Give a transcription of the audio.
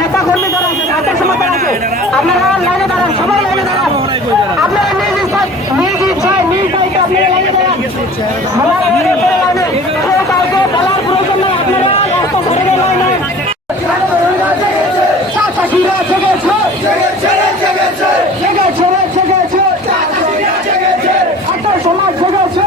নেতাকর্মী যারা আপনারা লাইনে দাঁড়ান, সবাই লাইনে দাঁড়ান। আপনারা নিজ ইচ্ছায় নিজ দায়িত্বে আপনারা লাইনে দাঁড়ান। কাউকে বলার প্রয়োজন নেই, আপনারা রাস্তা ছেড়ে দেন। লাইনে চাষিরা জেগেছে, একটা সমাজ জেগেছে,